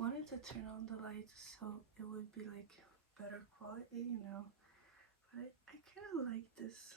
wanted to turn on the lights so it would be like better quality, you know. But I kind of like this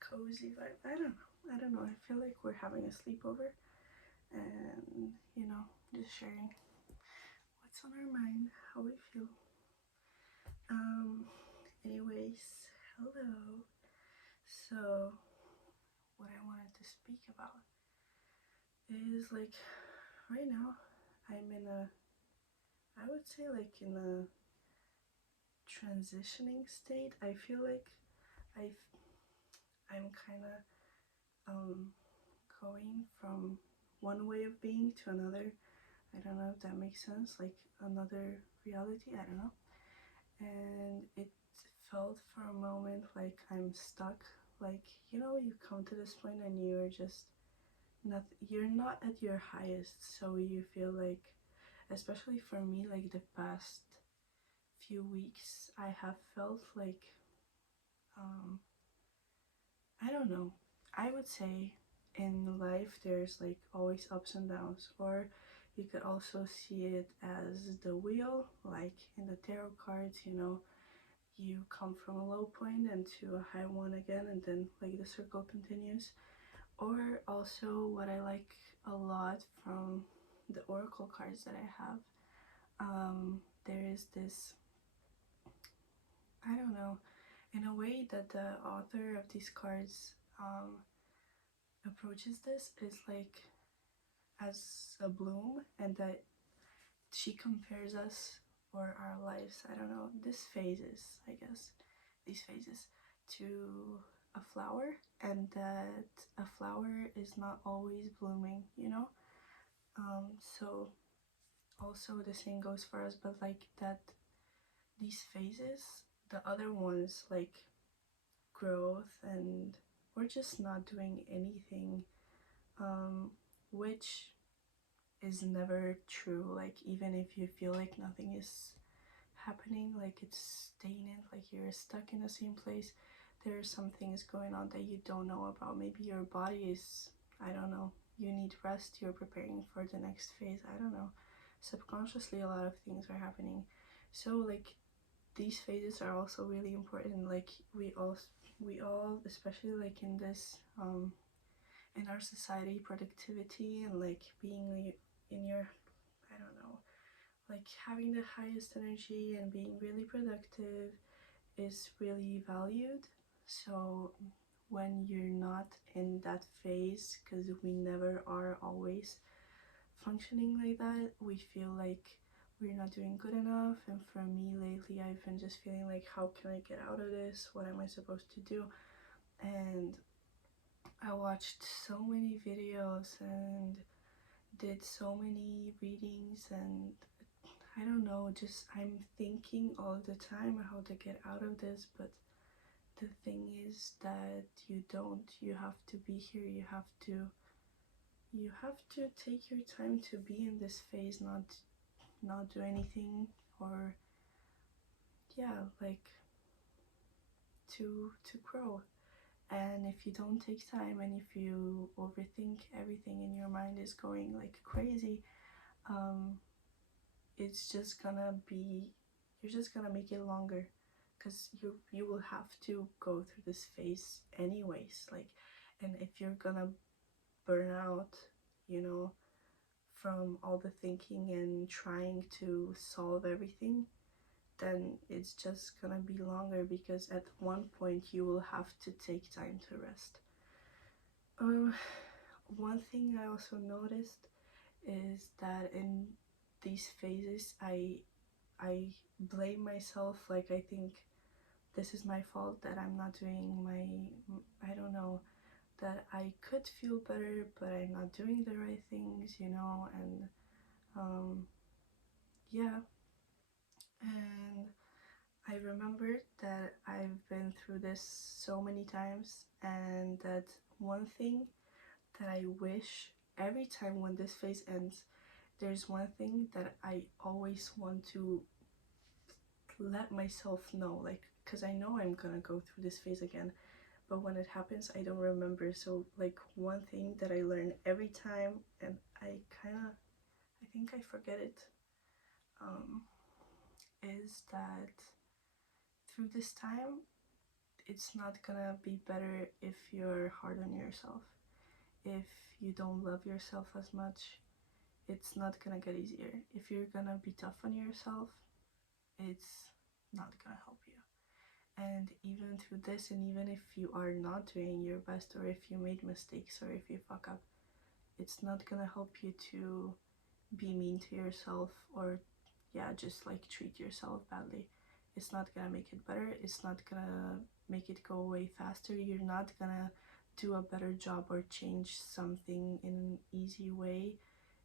cozy vibe. I don't know. I feel like we're having a sleepover, and you know, just sharing what's on our mind, how we feel. Um. Anyways, hello. So, what I wanted to speak about is like right now I'm in a, I would say like in a transitioning state. I feel like I I'm kind of um going from one way of being to another. I don't know if that makes sense, like another reality, I don't know. And it felt for a moment like I'm stuck. Like, you know, you come to this point and you're just not, you're not at your highest, so you feel like, especially for me, like the past few weeks, I have felt like, um, I don't know. I would say in life there's like always ups and downs, or you could also see it as the wheel, like in the tarot cards, you know, you come from a low point and to a high one again, and then like the circle continues. Or also, what I like a lot from the oracle cards that I have, there is this, I don't know, in a way that the author of these cards approaches this is like as a bloom, and that she compares us or our lives, I don't know, these phases, I guess, these phases to a flower, and that a flower is not always blooming, you know. So also the same goes for us, but like that these phases, the other ones like growth and we're just not doing anything, um, which is never true. Like even if you feel like nothing is happening, like it's stagnant, like you're stuck in the same place, there are some things going on that you don't know about. Maybe your body is, I don't know, you need rest, you're preparing for the next phase, I don't know. Subconsciously a lot of things are happening. So like these phases are also really important. Like we all especially like in this in our society, productivity and like being in your, I don't know, like having the highest energy and being really productive is really valued. So when you're not in that phase, because we never are always functioning like that, we feel like we're not doing good enough. And for me lately, I've been just feeling like, how can I get out of this? What am I supposed to do? And I watched so many videos and did so many readings, and I don't know, just I'm thinking all the time how to get out of this. But the thing is that you don't, you have to be here, you have to take your time to be in this phase, not do anything, or yeah, like to grow. And if you don't take time and if you overthink everything and your mind is going like crazy, um it's just gonna be, you're just gonna make it longer, because you will have to go through this phase anyways. Like, and if you're gonna burn out, you know, from all the thinking and trying to solve everything, then it's just gonna be longer, because at one point you will have to take time to rest. um One thing I also noticed is that in these phases, I blame myself. Like I think this is my fault that I'm not doing my, I don't know, that I could feel better but I'm not doing the right things, you know. And yeah, and I remembered that I've been through this so many times, and that one thing that I wish every time when this phase ends, there's one thing that I always want to let myself know, like, because I know I'm gonna go through this phase again, but when it happens, I don't remember. So, like, one thing that I learn every time, and I I think I forget it, um, is that through this time, it's not gonna be better if you're hard on yourself. If you don't love yourself as much, it's not gonna get easier. If you're gonna be tough on yourself, it's not gonna help you. And even through this, and even if you are not doing your best, or if you made mistakes, or if you fuck up, it's not gonna help you to be mean to yourself, or yeah, just like treat yourself badly. It's not gonna make it better. It's not gonna make it go away faster. You're not gonna do a better job or change something in an easy way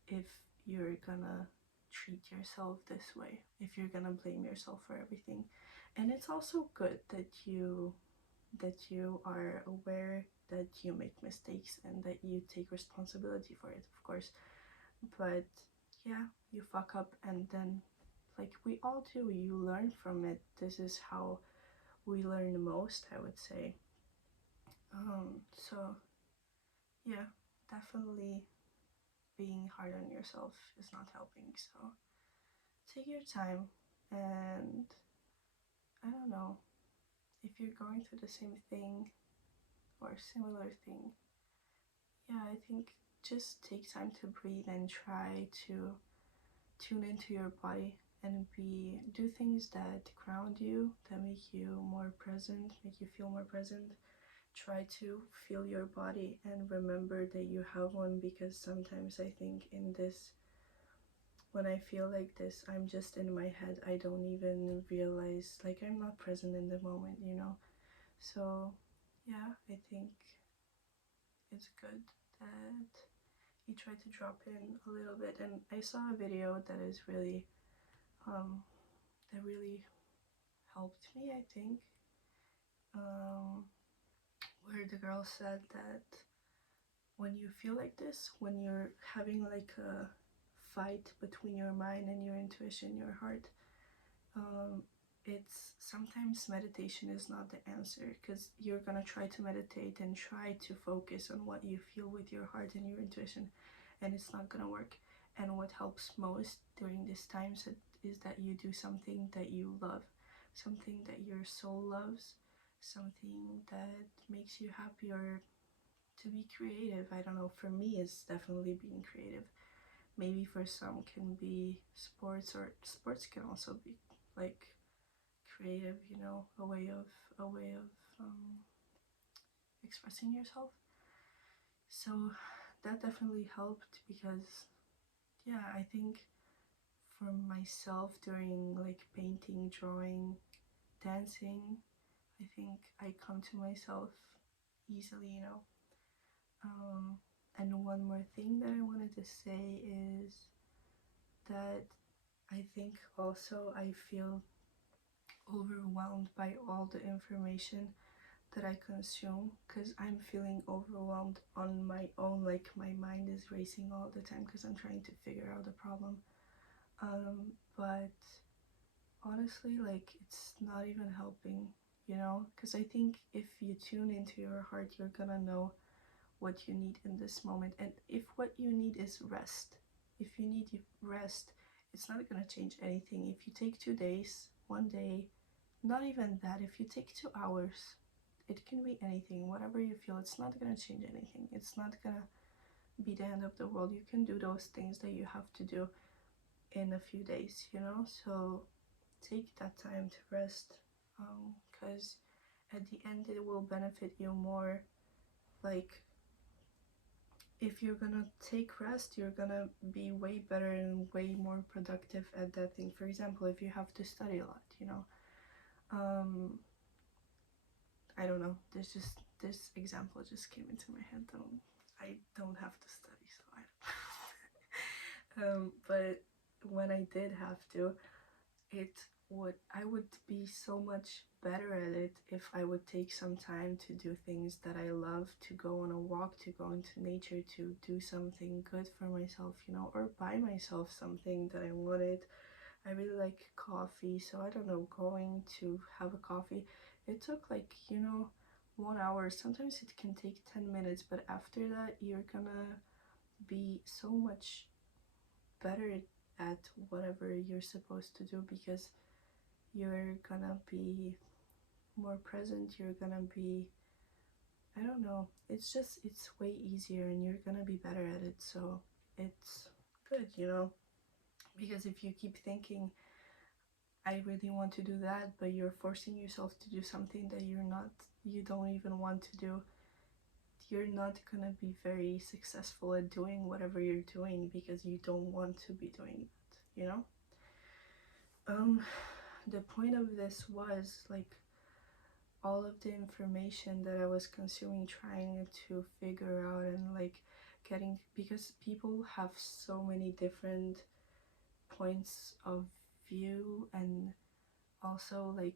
if you're gonna treat yourself this way, if you're gonna blame yourself for everything. And it's also good that you are aware that you make mistakes and that you take responsibility for it, of course. But yeah, you fuck up, and then, like we all do, you learn from it. This is how we learn the most, I would say. So yeah, definitely being hard on yourself is not helping. So take your time, and I don't know, if you're going through the same thing or similar thing, yeah, I think just take time to breathe and try to tune into your body and do things that ground you, that make you more present, make you feel more present. Try to feel your body and remember that you have one, because sometimes I think in this, when I feel like this, I'm just in my head. I don't even realize, like, I'm not present in the moment, you know? So yeah, I think it's good that you try to drop in a little bit. And I saw a video that is really that really helped me, I think, um, where the girl said that when you feel like this, when you're having like a fight between your mind and your intuition, your heart, it's sometimes meditation is not the answer, because you're gonna try to meditate and try to focus on what you feel with your heart and your intuition, and it's not gonna work. And what helps most during these times is that you do something that you love, something that your soul loves, something that makes you happy, or to be creative. I don't know, for me it's definitely being creative. Maybe for some can be sports, or sports can also be like creative, you know, a way of expressing yourself. So that definitely helped, because yeah, I think for myself, during like painting, drawing, dancing, I think I come to myself easily, you know. And one more thing that I wanted to say is that I think also I feel overwhelmed by all the information that I consume, because I'm feeling overwhelmed on my own. Like my mind is racing all the time because I'm trying to figure out the problem. But honestly, like, it's not even helping, you know, because I think if you tune into your heart, you're gonna know what you need in this moment. And if what you need is rest, if you need rest, it's not gonna change anything. If you take 2 days, 1 day, not even that, if you take 2 hours, it can be anything, whatever you feel, it's not gonna change anything. It's not gonna be the end of the world. You can do those things that you have to do in a few days, you know? So take that time to rest, because at the end it will benefit you more. Like, if you're gonna take rest, you're gonna be way better and way more productive at that thing. For example, if you have to study a lot, you know, I don't know, there's just this example just came into my head. I don't have to study, so I don't but when I did have to, I would be so much better at it if I would take some time to do things that I love, to go on a walk, to go into nature, to do something good for myself, you know, or buy myself something that I wanted. I really like coffee, so I don't know, going to have a coffee, it took like, you know, 1 hour. Sometimes it can take 10 minutes, but after that, you're gonna be so much better at whatever you're supposed to do, because you're gonna be more present, you're gonna be, I don't know, it's just, it's way easier and you're gonna be better at it. So it's good, you know, because if you keep thinking, I really want to do that, but you're forcing yourself to do something that you don't even want to do, you're not gonna be very successful at doing whatever you're doing because you don't want to be doing that, you know? The point of this was like all of the information that I was consuming, trying to figure out and like getting, because people have so many different points of view, and also like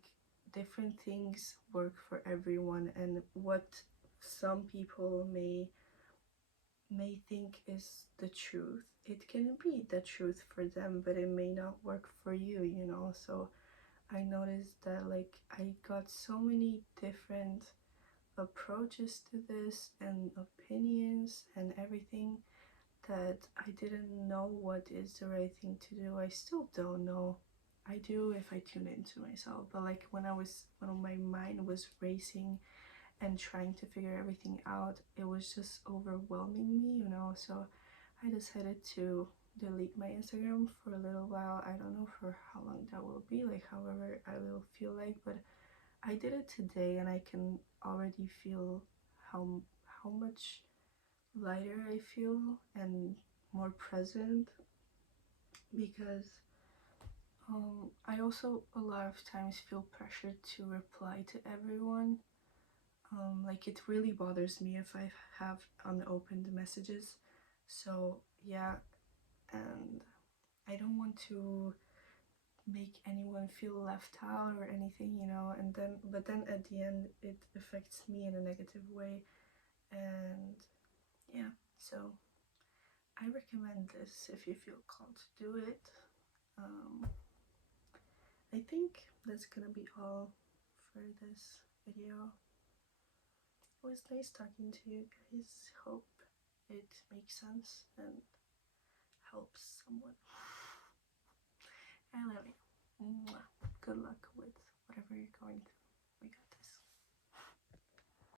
different things work for everyone, and what some people may think is the truth, it can be the truth for them, but it may not work for you, you know? So I noticed that like I got so many different approaches to this and opinions and everything, that I didn't know what is the right thing to do. I still don't know. I do if I tune into myself, but like when my mind was racing and trying to figure everything out, it was just overwhelming me, you know? So I decided to delete my Instagram for a little while. I don't know for how long that will be, like however I will feel like, but I did it today and I can already feel how much lighter I feel and more present, because I also a lot of times feel pressured to reply to everyone. Like it really bothers me if I have unopened messages. So yeah, and I don't want to make anyone feel left out or anything, you know, and then but then at the end it affects me in a negative way. And yeah, so I recommend this if you feel called to do it. I think that's gonna be all for this video. It was nice talking to you guys. Hope it makes sense and helps someone. I love you. Mwah. Good luck with whatever you're going through.